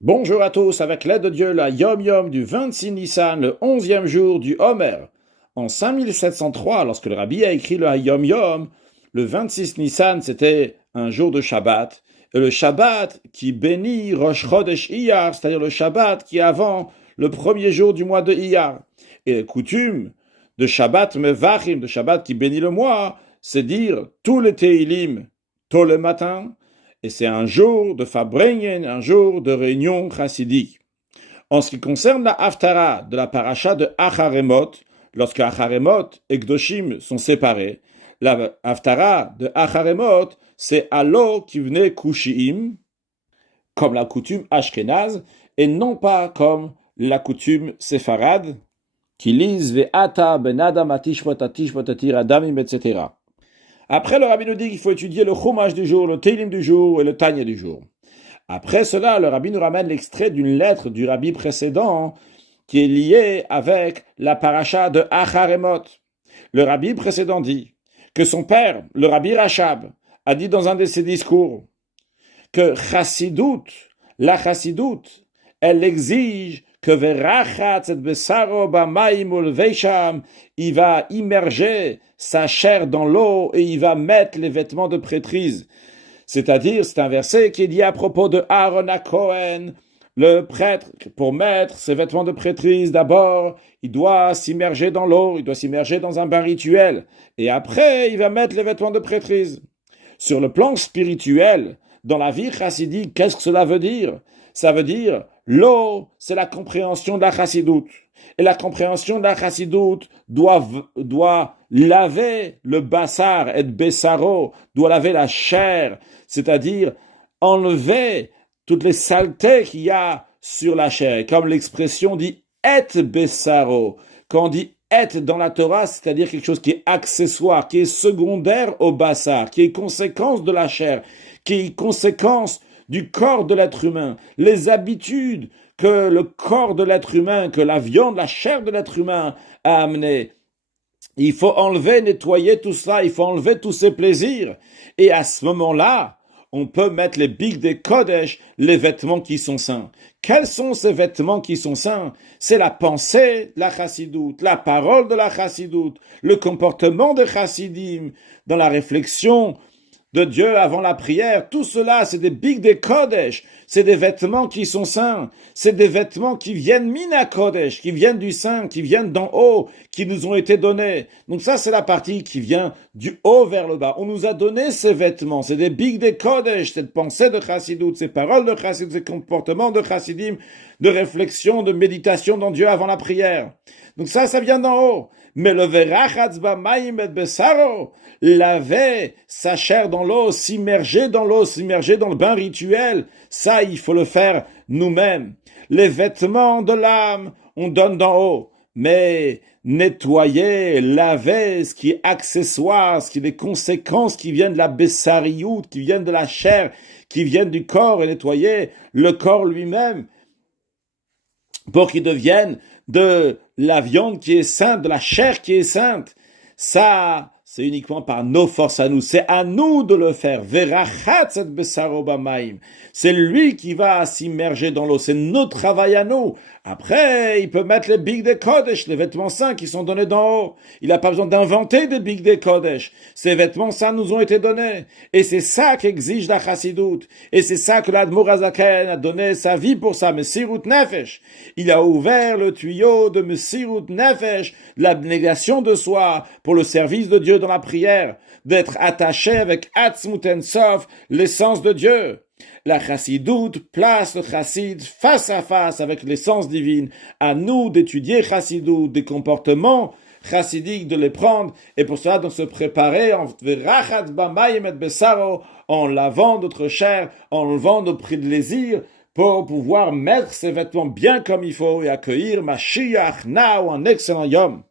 Bonjour à tous, avec l'aide de Dieu, la Yom Yom du 26 Nissan, le 11e jour du Homer. En 5703, lorsque le Rabbi a écrit le Yom Yom, le 26 Nissan, c'était un jour de Shabbat. Et le Shabbat qui bénit Rosh Chodesh Iyar, c'est-à-dire le Shabbat qui est avant le premier jour du mois de Iyar. Et la coutume de Shabbat Mevachim, de Shabbat qui bénit le mois, c'est dire tous les Teilim tôt le matin, et c'est un jour de Fabrengen, un jour de réunion chassidique. En ce qui concerne la Haftara de la paracha de Acharemot, lorsque Acharemot et Gdoshim sont séparés, la Haftara de Acharemot, c'est Allo qui venait Kushiim, comme la coutume Ashkenaz, et non pas comme la coutume séfarade, qui lisent Ve'ata ben Adam atishvot atishvot adamim, etc. Après, le Rabbi nous dit qu'il faut étudier le Chumash du jour, le Teilim du jour et le Tanya du jour. Après cela, le Rabbi nous ramène l'extrait d'une lettre du Rabbi précédent qui est liée avec la paracha de Acharemot. Le Rabbi précédent dit que son père, le Rabbi Rachab, a dit dans un de ses discours que la Chassidut, elle exige que Verachatz et Besaro Bamaim Ulveisham, il va immerger sa chair dans l'eau et il va mettre les vêtements de prêtrise. C'est-à-dire, c'est un verset qui est dit à propos de Aaron à Cohen, le prêtre, pour mettre ses vêtements de prêtrise, d'abord, il doit s'immerger dans l'eau, il doit s'immerger dans un bain rituel, et après, il va mettre les vêtements de prêtrise. Sur le plan spirituel, dans la vie chassidique, qu'est-ce que cela veut dire? Ça veut dire, l'eau, c'est la compréhension de la chassidoute. Et la compréhension de la chassidoute doit laver le bassar, et bessaro, doit laver la chair, c'est-à-dire enlever toutes les saletés qu'il y a sur la chair. Comme l'expression dit et bessaro. Quand on dit et dans la Torah, c'est-à-dire quelque chose qui est accessoire, qui est secondaire au bassar, qui est conséquence de la chair, qui est conséquence du corps de l'être humain, les habitudes que le corps de l'être humain, que la viande, la chair de l'être humain a amené. Il faut enlever, nettoyer tout ça, il faut enlever tous ces plaisirs. Et à ce moment-là, on peut mettre les bigs des Kodesh, les vêtements qui sont saints. Quels sont ces vêtements qui sont saints? C'est la pensée de la chassidoute, la parole de la chassidoute, le comportement de chassidim, dans la réflexion de Dieu avant la prière. Tout cela, c'est des bigs des Kodesh, c'est des vêtements qui sont saints, c'est des vêtements qui viennent mina Kodesh, qui viennent du Saint, qui viennent d'en haut, qui nous ont été donnés. Donc ça, c'est la partie qui vient du haut vers le bas. On nous a donné ces vêtements, c'est des bigs des Kodesh, cette pensée de Chassidut, ces paroles de Chassidut, ces comportements de Chassidim, de réflexion, de méditation dans Dieu avant la prière. Donc ça vient d'en haut. Mais le verachatz b'mayim et besaro, laver sa chair dans l'eau, s'immerger dans l'eau, s'immerger dans le bain rituel, ça, il faut le faire nous-mêmes. Les vêtements de l'âme, on donne d'en haut. Mais nettoyer, laver ce qui est accessoire, ce qui est des conséquences qui viennent de la bessariout, qui viennent de la chair, qui viennent du corps, et nettoyer le corps lui-même, pour qu'il devienne de la viande qui est sainte, de la chair qui est sainte. Ça, c'est uniquement par nos forces à nous. C'est à nous de le faire. Verachatz et besaro bamaim. C'est lui qui va s'immerger dans l'eau. C'est notre travail à nous. Après, il peut mettre les bigs des Kodesh, les vêtements saints qui sont donnés d'en haut. Il n'a pas besoin d'inventer des bigs des Kodesh. Ces vêtements saints nous ont été donnés. Et c'est ça qu'exige la chassidoute. Et c'est ça que l'Admor Hazaken a donné sa vie pour ça. Messirut Nefesh. Il a ouvert le tuyau de Messirut Nefesh, l'abnégation de soi pour le service de Dieu dans la prière, d'être attaché avec Atzmut En Sof, l'essence de Dieu. La chassidoute place le chassid face à face avec l'essence divine. À nous d'étudier chassidoute, des comportements chassidiques, de les prendre, et pour cela de se préparer en verachatz b'mayim et besaro, en lavant notre chair, en enlevant nos plaisirs, pour pouvoir mettre ces vêtements bien comme il faut et accueillir Mashiach now, un excellent yom.